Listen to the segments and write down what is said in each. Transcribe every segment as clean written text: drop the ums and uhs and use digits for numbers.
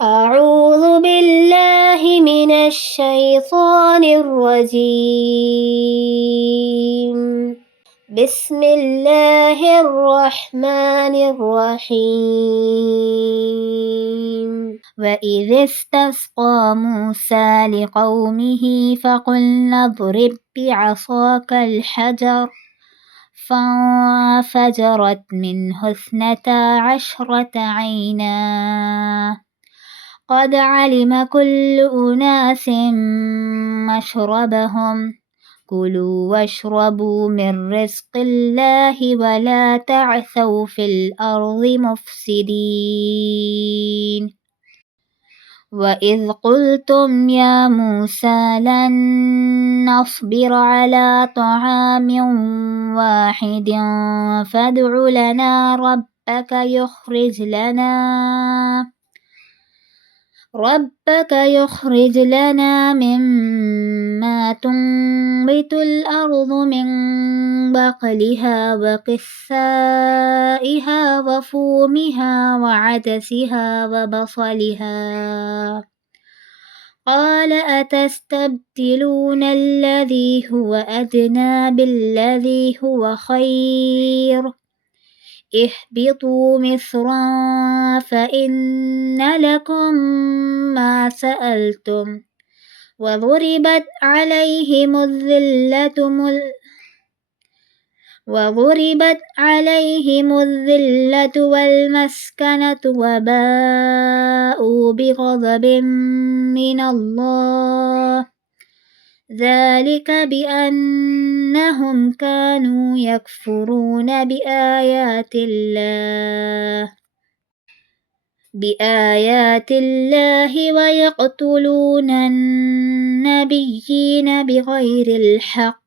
أعوذ بالله من الشيطان الرجيم. بسم الله الرحمن الرحيم. وإذ استسقى موسى لقومه فقلنا اضرب بعصاك الحجر فانفجرت منه 12 عينا قد علم كل أناس مشربهم كلوا واشربوا من رزق الله ولا تعثوا في الأرض مفسدين. وإذ قلتم يا موسى لن نصبر على طعام واحد فادع لنا ربك يخرج لنا مما تنبت الأرض من بقلها وقثائها وفومها وعدسها وبصلها قال أتستبدلون الذي هو أدنى بالذي هو خير اهبطوا مصرا فإن لكم ما سألتم وضربت عليهم الذلة والمسكنة وباءوا بغضب من الله ذلك بأنهم كانوا يكفرون بآيات الله ويقتلون النبيين بغير الحق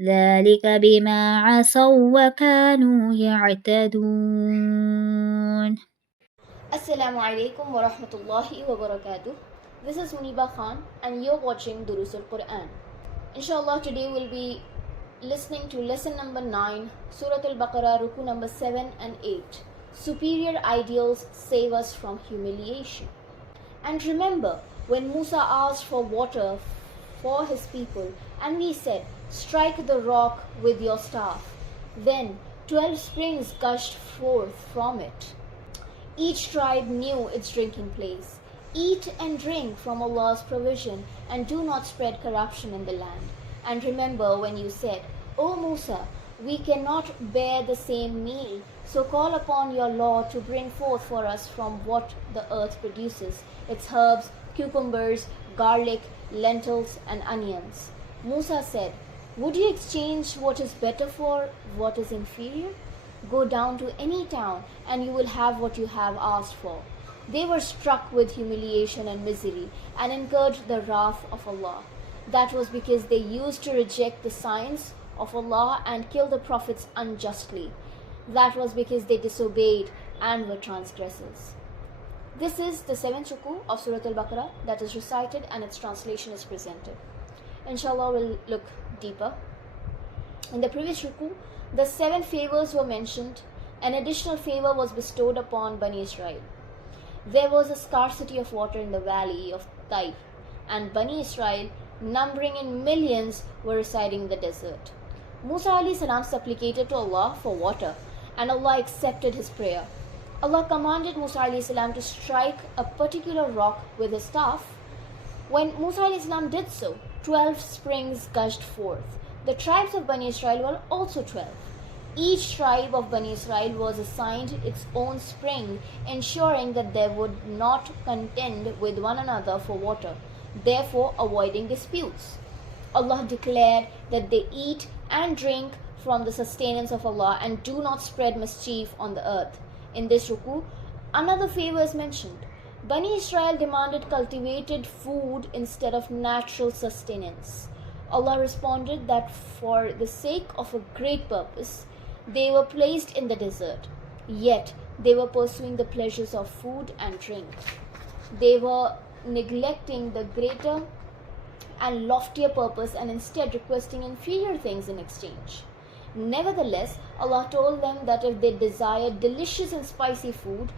ذلك بما عصوا وكانوا يعتدون. Assalamu alaikum wa rahmatullahi wa barakatuh. This is Munibah Khan and you're watching Duroos-Ul-Qur'an. Inshallah, today we'll be listening to lesson number 9, Surah Al-Baqarah, Ruku number 7 and 8. Superior ideals save us from humiliation. And remember, when Musa asked for water for his people, and we said, strike the rock with your staff. Then 12 springs gushed forth from it. Each tribe knew its drinking place. Eat and drink from Allah's provision and do not spread corruption in the land. And remember when you said, O Musa, we cannot bear the same meal, so call upon your Lord to bring forth for us from what the earth produces, its herbs, cucumbers, garlic, lentils and onions. Musa said, would you exchange what is better for what is inferior? Go down to any town and you will have what you have asked for. They were struck with humiliation and misery and incurred the wrath of Allah. That was because they used to reject the signs of Allah and kill the prophets unjustly. That was because they disobeyed and were transgressors. This is the 7th ruku of Surah Al-Baqarah that is recited and its translation is presented. Inshallah, we'll look deeper. In the previous ruku, the 7 favors were mentioned. An additional favor was bestowed upon Bani Israel. There was a scarcity of water in the valley of Tai, and Bani Israel, numbering in millions, were residing in the desert. Musa alayhi salam supplicated to Allah for water, and Allah accepted his prayer. Allah commanded Musa alayhi salam to strike a particular rock with his staff. When Musa alayhi salam did so, 12 springs gushed forth. The tribes of Bani Israel were also 12. Each tribe of Bani Israel was assigned its own spring, ensuring that they would not contend with one another for water, therefore avoiding disputes. Allah declared that they eat and drink from the sustenance of Allah and do not spread mischief on the earth. In this ruku, another favor is mentioned. Bani Israel demanded cultivated food instead of natural sustenance. Allah responded that for the sake of a great purpose, they were placed in the desert, yet they were pursuing the pleasures of food and drink. They were neglecting the greater and loftier purpose and instead requesting inferior things in exchange. Nevertheless, Allah told them that if they desired delicious and spicy food,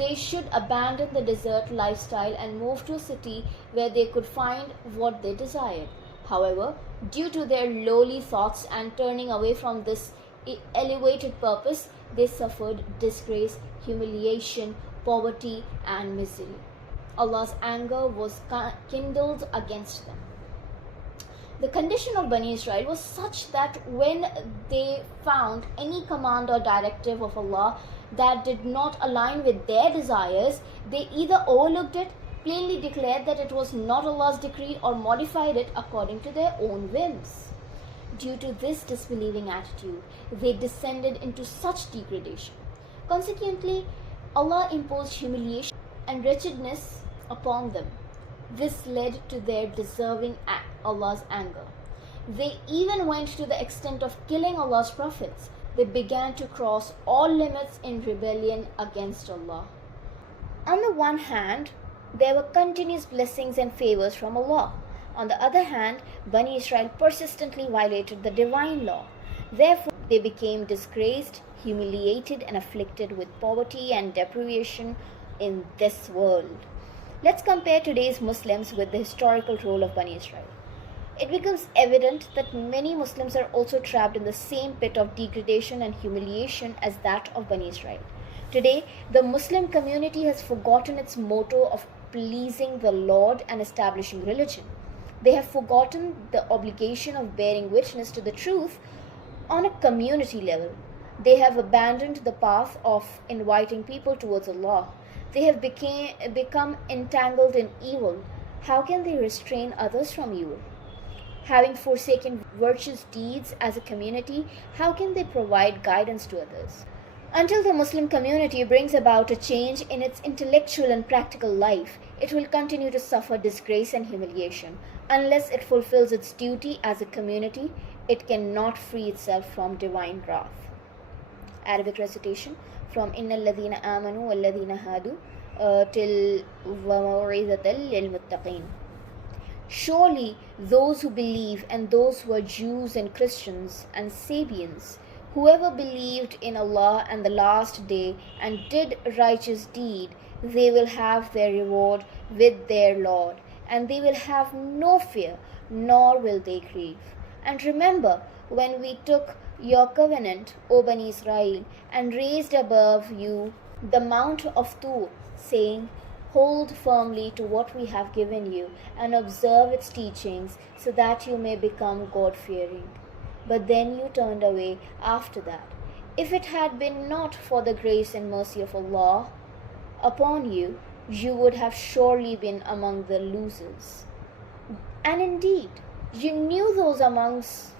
they should abandon the desert lifestyle and move to a city where they could find what they desired. However, due to their lowly thoughts and turning away from this elevated purpose, they suffered disgrace, humiliation, poverty, and misery. Allah's anger was kindled against them. The condition of Bani Israel was such that when they found any command or directive of Allah that did not align with their desires, they either overlooked it, plainly declared that it was not Allah's decree, or modified it according to their own whims. Due to this disbelieving attitude, they descended into such degradation. Consequently, Allah imposed humiliation and wretchedness upon them. This led to their deserving Allah's anger. They even went to the extent of killing Allah's prophets. They began to cross all limits in rebellion against Allah. On the one hand, there were continuous blessings and favors from Allah. On the other hand, Bani Israel persistently violated the divine law. Therefore, they became disgraced, humiliated, and afflicted with poverty and deprivation in this world. Let's compare today's Muslims with the historical role of Bani Israel. It becomes evident that many Muslims are also trapped in the same pit of degradation and humiliation as that of Bani Israel. Today, the Muslim community has forgotten its motto of pleasing the Lord and establishing religion. They have forgotten the obligation of bearing witness to the truth on a community level. They have abandoned the path of inviting people towards Allah. They have become entangled in evil. How can they restrain others from evil? Having forsaken virtuous deeds as a community, how can they provide guidance to others? Until the Muslim community brings about a change in its intellectual and practical life, it will continue to suffer disgrace and humiliation. Unless it fulfills its duty as a community, it cannot free itself from divine wrath. Arabic recitation from Inna alladhina amanu walladhina hadu till Wara-Ul-Hijab lil muttaqin. Surely those who believe and those who are Jews and Christians and Sabians, whoever believed in Allah and the last day and did righteous deed, they will have their reward with their Lord, and they will have no fear, nor will they grieve. And remember when we took your covenant, O Bani Israel, and raised above you the mount of Tur, saying, hold firmly to what we have given you, and observe its teachings, so that you may become God-fearing. But then you turned away after that. If it had been not for the grace and mercy of Allah upon you, you would have surely been among the losers. And indeed, you knew those amongst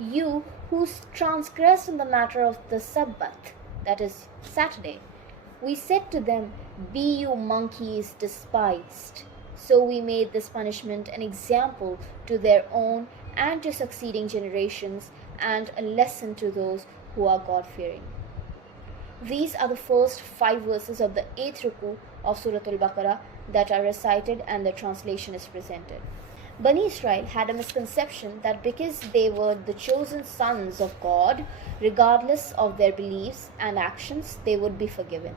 you who transgressed in the matter of the Sabbath, that is, Saturday. We said to them, be you monkeys despised. So we made this punishment an example to their own and to succeeding generations, and a lesson to those who are God-fearing. These are the first 5 verses of the 8th ruku of Surah Al-Baqarah that are recited, and the translation is presented. Bani Israel had a misconception that because they were the chosen sons of God, regardless of their beliefs and actions, they would be forgiven.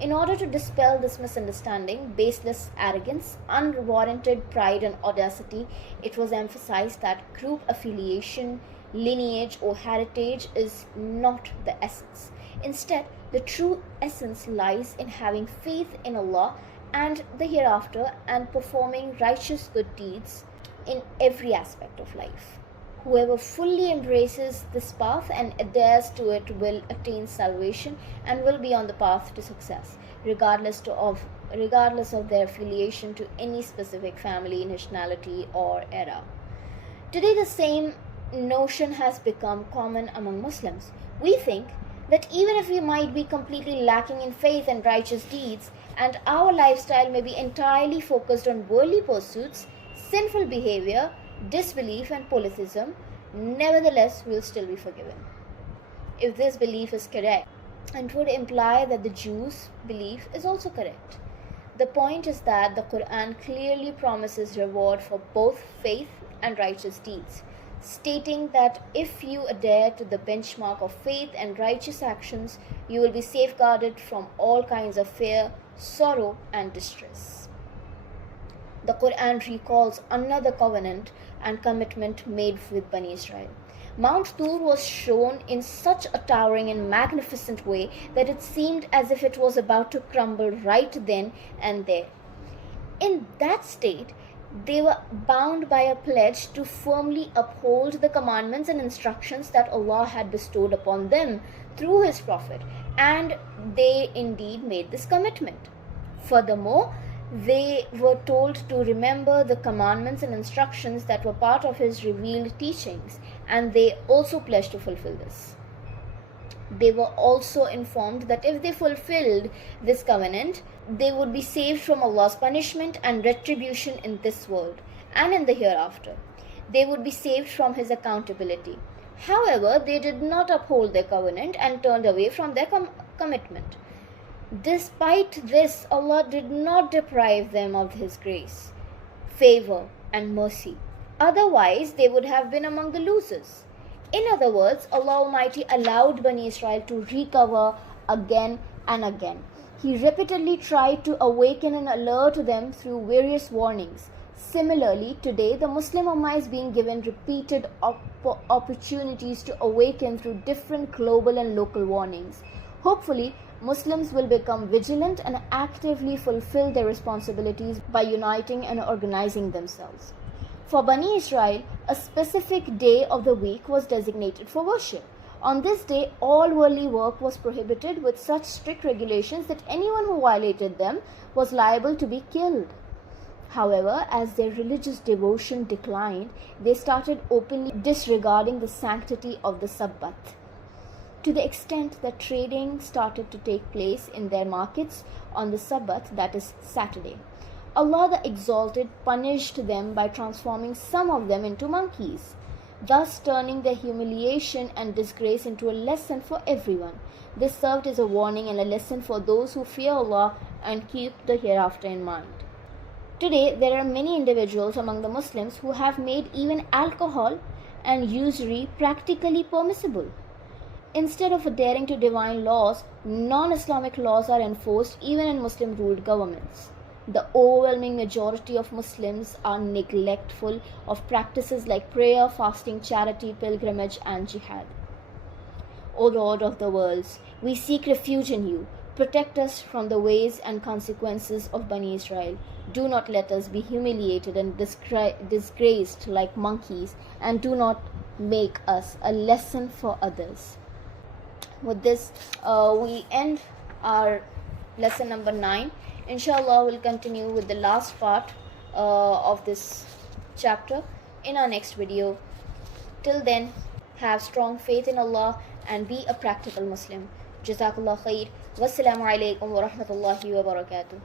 In order to dispel this misunderstanding, baseless arrogance, unwarranted pride and audacity, it was emphasized that group affiliation, lineage or heritage is not the essence. Instead, the true essence lies in having faith in Allah and the hereafter, and performing righteous good deeds in every aspect of life. Whoever fully embraces this path and adheres to it will attain salvation and will be on the path to success, regardless of their affiliation to any specific family, nationality or era. Today the same notion has become common among Muslims. We think that even if we might be completely lacking in faith and righteous deeds, and our lifestyle may be entirely focused on worldly pursuits, sinful behavior, disbelief and polytheism, nevertheless we will still be forgiven. If this belief is correct, it would imply that the Jews' belief is also correct. The point is that the Quran clearly promises reward for both faith and righteous deeds. stating that if you adhere to the benchmark of faith and righteous actions, you will be safeguarded from all kinds of fear, sorrow, and distress. The Quran recalls another covenant and commitment made with Bani Israel. Mount Tur was shown in such a towering and magnificent way that it seemed as if it was about to crumble right then and there. In that state, they were bound by a pledge to firmly uphold the commandments and instructions that Allah had bestowed upon them through His Prophet, and they indeed made this commitment. Furthermore, they were told to remember the commandments and instructions that were part of His revealed teachings, and they also pledged to fulfill this. They were also informed that if they fulfilled this covenant, they would be saved from Allah's punishment and retribution in this world and in the hereafter. They would be saved from His accountability. However, they did not uphold their covenant and turned away from their commitment. Despite this, Allah did not deprive them of His grace, favor, and mercy. Otherwise, they would have been among the losers. In other words, Allah Almighty allowed Bani Israel to recover again and again. He repeatedly tried to awaken and alert them through various warnings. Similarly, today the Muslim Ummah is being given repeated opportunities to awaken through different global and local warnings. Hopefully, Muslims will become vigilant and actively fulfill their responsibilities by uniting and organizing themselves. For Bani Israel, a specific day of the week was designated for worship. On this day, all worldly work was prohibited with such strict regulations that anyone who violated them was liable to be killed. However, as their religious devotion declined, they started openly disregarding the sanctity of the Sabbath, to the extent that trading started to take place in their markets on the Sabbath, that is Saturday. Allah the Exalted punished them by transforming some of them into monkeys, thus turning their humiliation and disgrace into a lesson for everyone. This served as a warning and a lesson for those who fear Allah and keep the hereafter in mind. Today, there are many individuals among the Muslims who have made even alcohol and usury practically permissible. Instead of adhering to divine laws, non-Islamic laws are enforced even in Muslim-ruled governments. The overwhelming majority of Muslims are neglectful of practices like prayer, fasting, charity, pilgrimage, and jihad. O Lord of the worlds, we seek refuge in you. Protect us from the ways and consequences of Bani Israel. Do not let us be humiliated and disgraced like monkeys, and do not make us a lesson for others. With this, we end our lesson number 9. Inshallah, we'll continue with the last part of this chapter in our next video. Till then, have strong faith in Allah and be a practical Muslim. Jazakallah khair. Wassalamu alaikum wa rahmatullahi wa barakatuh.